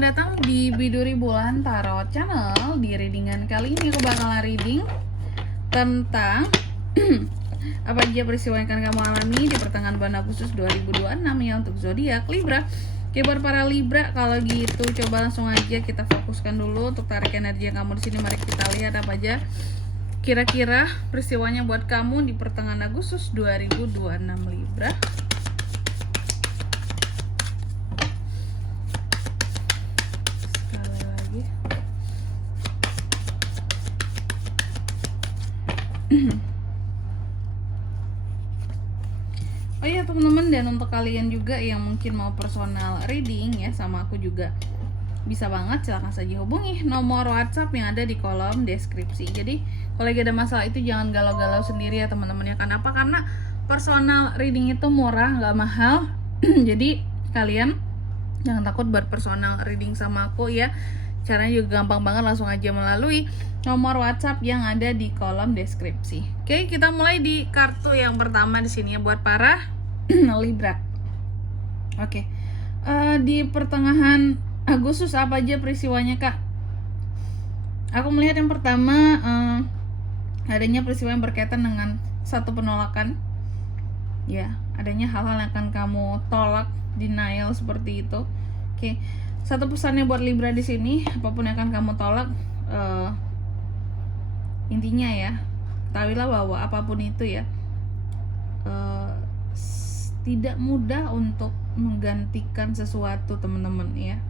Selamat datang di Biduri Bulan Tarot Channel. Di readingan kali ini aku bakalan reading tentang apa aja peristiwa yang akan kamu alami di pertengahan bulan Agustus 2026 ya untuk zodiak Libra. Oke, buat para Libra, kalau gitu coba langsung aja kita fokuskan dulu untuk tarik energi yang kamu di sini. Mari kita lihat apa aja kira-kira peristiwanya buat kamu di pertengahan Agustus 2026 Libra. Oh iya teman-teman, dan untuk kalian juga yang mungkin mau personal reading ya sama aku juga bisa banget, silahkan saja hubungi nomor WhatsApp yang ada di kolom deskripsi. Jadi kalau lagi ada masalah itu jangan galau-galau sendiri ya teman-teman ya. Kenapa? Karena personal reading itu murah, nggak mahal. Jadi kalian jangan takut buat personal reading sama aku ya. Caranya juga gampang banget, langsung aja melalui nomor WhatsApp yang ada di kolom deskripsi. Oke, kita mulai di kartu yang pertama di sini ya buat para Libra. Oke. Di pertengahan Agustus apa aja peristiwanya, Kak? Aku melihat yang pertama adanya peristiwa yang berkaitan dengan satu penolakan. Ya, adanya hal-hal yang akan kamu tolak, denial seperti itu. Oke. Satu pesannya buat Libra di sini, apapun yang akan kamu tolak, intinya ya, ketahuilah bahwa apapun itu ya, tidak mudah untuk menggantikan sesuatu teman-teman ya.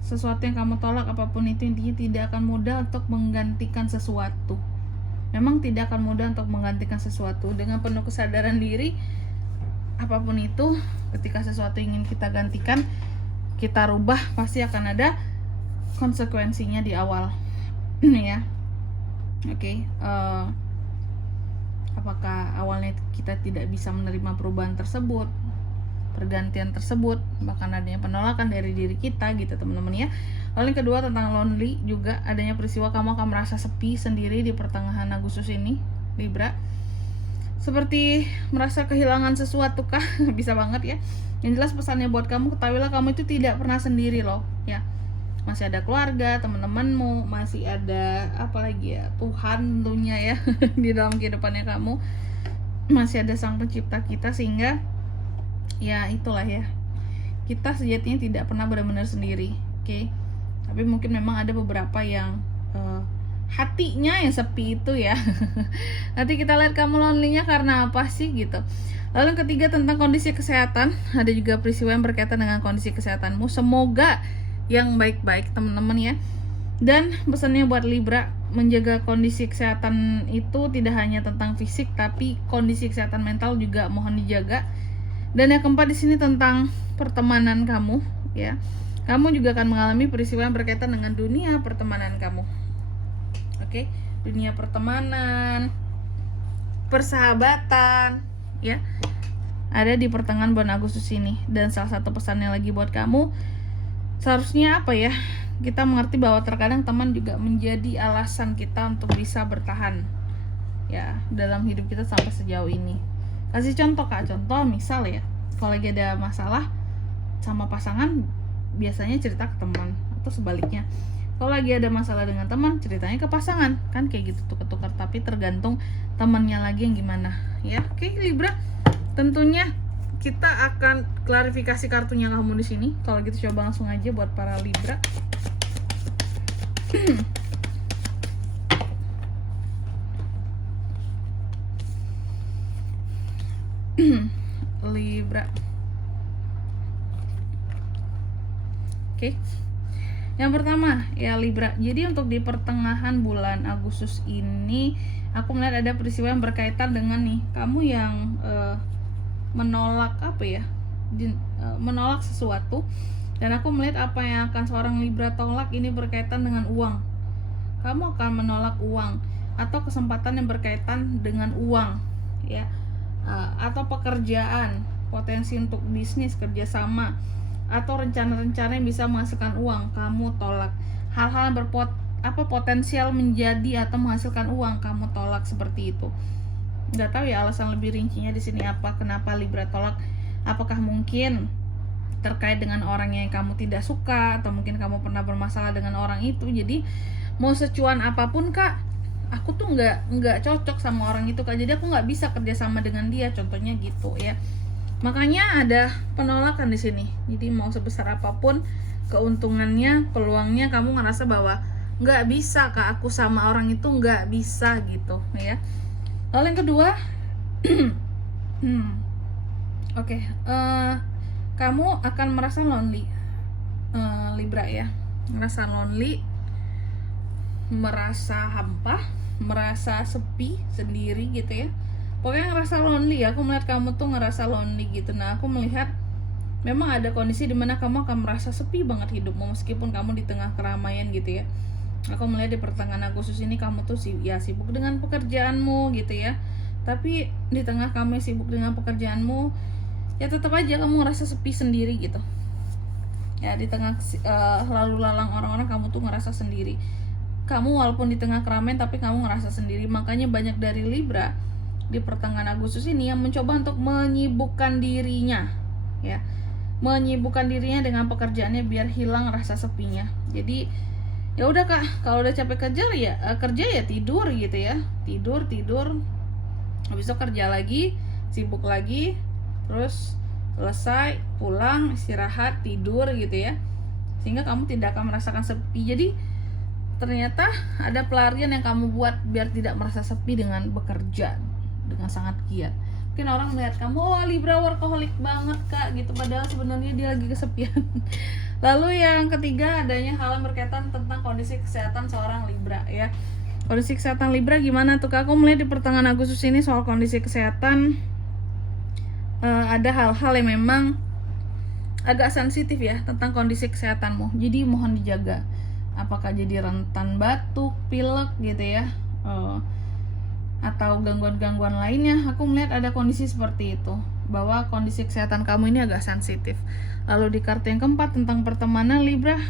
Sesuatu yang kamu tolak apapun itu intinya tidak akan mudah untuk menggantikan sesuatu. Memang tidak akan mudah untuk menggantikan sesuatu. Dengan penuh kesadaran diri, apapun itu, ketika sesuatu ingin kita gantikan, kita rubah, pasti akan ada konsekuensinya di awal ya. Oke, apakah awalnya kita tidak bisa menerima perubahan tersebut, pergantian tersebut, bahkan adanya penolakan dari diri kita gitu teman-teman ya. Lalu yang kedua tentang lonely, juga adanya peristiwa kamu akan merasa sepi sendiri di pertengahan Agustus ini Libra. Seperti merasa kehilangan sesuatu kah? Bisa banget ya. Yang jelas pesannya buat kamu, ketahuilah kamu itu tidak pernah sendiri loh ya. Masih ada keluarga, teman-temanmu, masih ada apa lagi ya, Tuhan tentunya ya di dalam kehidupannya kamu. Masih ada Sang Pencipta kita, sehingga ya itulah ya, kita sejatinya tidak pernah benar-benar sendiri. Oke. Tapi mungkin memang ada beberapa yang hatinya yang sepi itu ya. Nanti kita lihat kamu lonely-nya karena apa sih gitu. Lalu yang ketiga tentang kondisi kesehatan, ada juga peristiwa yang berkaitan dengan kondisi kesehatanmu. Semoga yang baik-baik teman-teman ya. Dan pesannya buat Libra, menjaga kondisi kesehatan itu tidak hanya tentang fisik, tapi kondisi kesehatan mental juga mohon dijaga. Dan yang keempat di sini tentang pertemanan kamu ya. Kamu juga akan mengalami peristiwa yang berkaitan dengan dunia pertemanan kamu. Oke, dunia pertemanan, persahabatan ya, ada di pertengahan bulan Agustus ini. Dan salah satu pesannya lagi buat kamu, seharusnya apa ya, kita mengerti bahwa terkadang teman juga menjadi alasan kita untuk bisa bertahan ya dalam hidup kita sampai sejauh ini. Kasih contoh Kak, contoh misal ya, kalau lagi ada masalah sama pasangan, biasanya cerita ke teman, atau sebaliknya, kalau lagi ada masalah dengan teman, ceritanya ke pasangan, kan kayak gitu tukar-tukar. Tapi tergantung temannya lagi yang gimana ya. Oke Libra, tentunya kita akan klarifikasi kartunya kamu di sini. Kalau gitu coba langsung aja buat para Libra. Libra. Oke. Yang pertama ya Libra, jadi untuk di pertengahan bulan Agustus ini aku melihat ada peristiwa yang berkaitan dengan nih, kamu yang menolak apa ya, menolak sesuatu. Dan aku melihat apa yang akan seorang Libra tolak ini berkaitan dengan uang. Kamu akan menolak uang atau kesempatan yang berkaitan dengan uang ya, atau pekerjaan, potensi untuk bisnis, kerjasama, atau rencana-rencana yang bisa menghasilkan uang kamu tolak. Hal-hal yang potensial menjadi atau menghasilkan uang kamu tolak seperti itu. Nggak tahu ya alasan lebih rincinya di sini apa, kenapa Libra tolak. Apakah mungkin terkait dengan orang yang kamu tidak suka, atau mungkin kamu pernah bermasalah dengan orang itu. Jadi mau secuan apapun Kak, aku tuh nggak cocok sama orang itu Kak, jadi aku nggak bisa kerjasama dengan dia, contohnya gitu ya. Makanya ada penolakan di sini. Jadi mau sebesar apapun keuntungannya, peluangnya, kamu ngerasa bahwa nggak bisa Kak, aku sama orang itu nggak bisa gitu ya. Lalu yang kedua, oke, kamu akan merasa lonely, Libra ya, merasa lonely, merasa hampa, merasa sepi sendiri gitu ya. Pokoknya ngerasa lonely ya, aku melihat kamu tuh ngerasa lonely gitu. Nah aku melihat memang ada kondisi dimana kamu akan merasa sepi banget hidupmu meskipun kamu di tengah keramaian gitu ya. Aku melihat di pertengahan Agustus ini kamu tuh ya sibuk dengan pekerjaanmu gitu ya. Tapi di tengah kamu sibuk dengan pekerjaanmu, ya tetap aja kamu ngerasa sepi sendiri gitu. Ya di tengah lalu lalang orang-orang, kamu tuh ngerasa sendiri. Kamu walaupun di tengah keramaian tapi kamu ngerasa sendiri. Makanya banyak dari Libra di pertengahan Agustus ini yang mencoba untuk menyibukkan dirinya ya. Menyibukkan dirinya dengan pekerjaannya biar hilang rasa sepinya. Jadi ya udah Kak, kalau udah capek kerja ya tidur gitu ya. Tidur habis itu kerja lagi, sibuk lagi, terus selesai pulang, istirahat, tidur gitu ya, sehingga kamu tidak akan merasakan sepi. Jadi ternyata ada pelarian yang kamu buat biar tidak merasa sepi dengan bekerja dengan sangat giat. Mungkin orang melihat kamu, oh Libra workaholic banget Kak gitu, padahal sebenarnya dia lagi kesepian. Lalu yang ketiga, adanya hal yang berkaitan tentang kondisi kesehatan seorang Libra ya. Kondisi kesehatan Libra gimana tuh Kak? Aku melihat di pertengahan Agustus ini soal kondisi kesehatan, ada hal-hal yang memang agak sensitif ya tentang kondisi kesehatanmu. Jadi mohon dijaga. Apakah jadi rentan batuk, pilek gitu ya, atau gangguan-gangguan lainnya. Aku melihat ada kondisi seperti itu, bahwa kondisi kesehatan kamu ini agak sensitif. Lalu di kartu yang keempat tentang pertemanan Libra,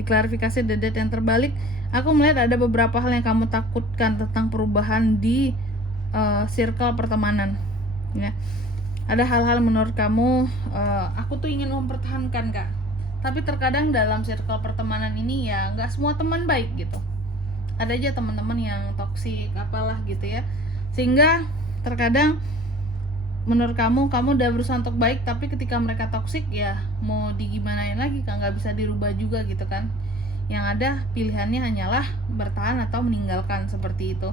diklarifikasi the date yang terbalik, aku melihat ada beberapa hal yang kamu takutkan tentang perubahan di circle pertemanan ya. Ada hal-hal menurut kamu, aku tuh ingin mempertahankan Kak, tapi terkadang dalam circle pertemanan ini ya nggak semua teman baik gitu. Ada aja teman-teman yang toksik apalah gitu ya, sehingga terkadang menurut kamu udah berusaha untuk baik, tapi ketika mereka toksik ya mau digimanain lagi Kak, nggak bisa dirubah juga gitu kan. Yang ada pilihannya hanyalah bertahan atau meninggalkan, seperti itu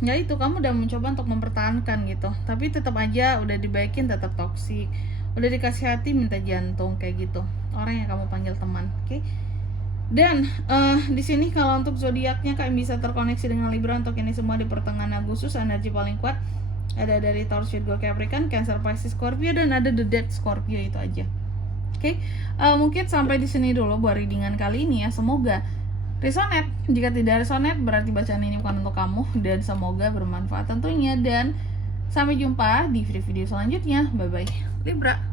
ya. Itu kamu udah mencoba untuk mempertahankan gitu, tapi tetap aja udah dibaikin tetap toksik, udah dikasih hati minta jantung, kayak gitu orang yang kamu panggil teman. Oke. Dan di sini kalau untuk zodiaknya Kak bisa terkoneksi dengan Libra untuk ini semua di pertengahan Agustus, energi paling kuat ada dari Taurus, Virgo, Capricorn, Cancer, Pisces, Scorpio, dan ada the Death Scorpio. Itu aja. Oke. Mungkin sampai di sini dulu buat readingan kali ini ya. Semoga resonate. Jika tidak resonate berarti bacaan ini bukan untuk kamu, dan semoga bermanfaat tentunya. Dan sampai jumpa di video-video selanjutnya. Bye bye Libra.